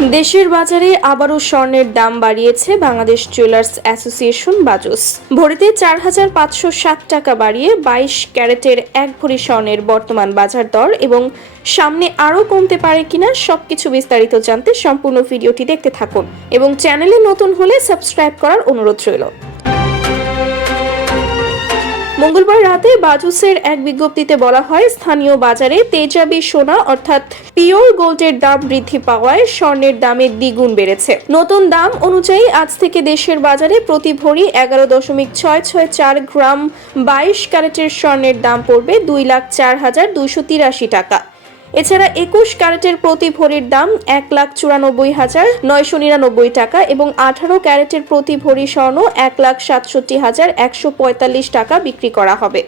দেশের বাজারে আবারও স্বর্ণের দাম বাড়িয়েছে বাংলাদেশ জুয়েলার্স অ্যাসোসিয়েশন বাজুস। ভরিতে চার হাজার পাঁচশো সাত টাকা বাড়িয়ে বাইশ ক্যারেটের এক ভরি স্বর্ণের বর্তমান বাজার দর এবং সামনে আরও কমতে পারে কিনা সব কিছু বিস্তারিত জানতে সম্পূর্ণ ভিডিওটি দেখতে থাকুন এবং চ্যানেলে নতুন হলে সাবস্ক্রাইব করার অনুরোধ রইল। মঙ্গলবার রাতে বাজুসের এক বিজ্ঞপ্তিতে বলা হয়, স্থানীয় বাজারে তেজাবি সোনা অর্থাৎ পিওর গোল্ডের দাম বৃদ্ধি পাওয়ায় স্বর্ণের দামে দ্বিগুণ বেড়েছে। নতুন দাম অনুযায়ী আজ থেকে দেশের বাজারে প্রতি ভরি এগারো দশমিক ছয় ছয় চার গ্রাম বাইশ ক্যারেটের স্বর্ণের দাম পড়বে দুই লাখ চার হাজার দুইশো তিরাশি টাকা। এছাড়া একুশ ক্যারেটের প্রতি ভরির দাম এক লাখ চুরানব্বই হাজার নয়শো নিরানব্বই টাকা এবং আঠারো ক্যারেটের প্রতি ভরি স্বর্ণ এক লাখ সাতষট্টি হাজার একশো পঁয়তাল্লিশ টাকা বিক্রি করা হবে।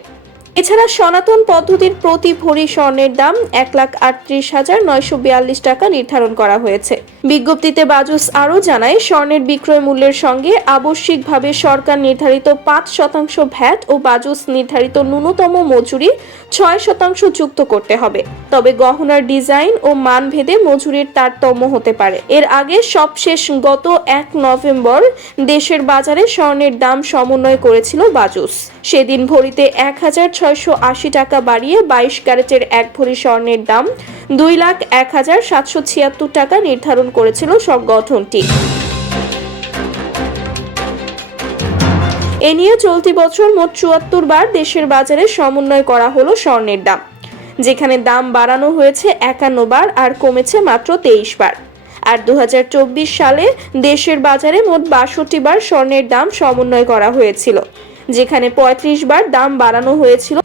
এছাড়া সনাতন পদ্ধতির প্রতি ভরি স্বর্ণের দাম এক লাখ আটত্রিশ হাজার নয়শো বিয়াল্লিশ টাকা নির্ধারণ করা হয়েছে। বিজ্ঞপ্তিতে বাজুস আরও জানায়, স্বর্ণের বিক্রয় মূল্যের সঙ্গে আবশ্যিকভাবে সরকার নির্ধারিত পাঁচ শতাংশ ভ্যাট ও বাজুস নির্ধারিত ন্যূনতম মজুরি ছয় শতাংশ যুক্ত করতে হবে। তবে গহনার ডিজাইন ও মান ভেদে মজুরির তারতম্য হতে পারে। এর আগে সবশেষ গত এক নভেম্বর দেশের বাজারে স্বর্ণের দাম সমন্বয় করেছিল বাজুস। সেদিন ভরিতে এক হাজার ছয়শো আশি টাকা বাড়িয়ে বাইশ ক্যারেটের এক ভরি স্বর্ণের দাম দুই লাখ এক হাজার সাতশো ছিয়াত্তর টাকা নির্ধারণ করেছিল সংগঠনটি। এ নিয়ে চলতি বছর মোট চুয়াত্তর বার দেশের বাজারে সমন্বয় করা হলো স্বর্ণের দাম। যেখানে দাম বাড়ানো হয়েছে একান্ন বার আর কমেছে মাত্র তেইশ বার। আর দু হাজার চব্বিশ সালে দেশের বাজারে মোট বাষট্টি বার স্বর্ণের দাম সমন্বয় করা হয়েছিল, যেখানে পঁয়ত্রিশ বার দাম বাড়ানো হয়েছিল।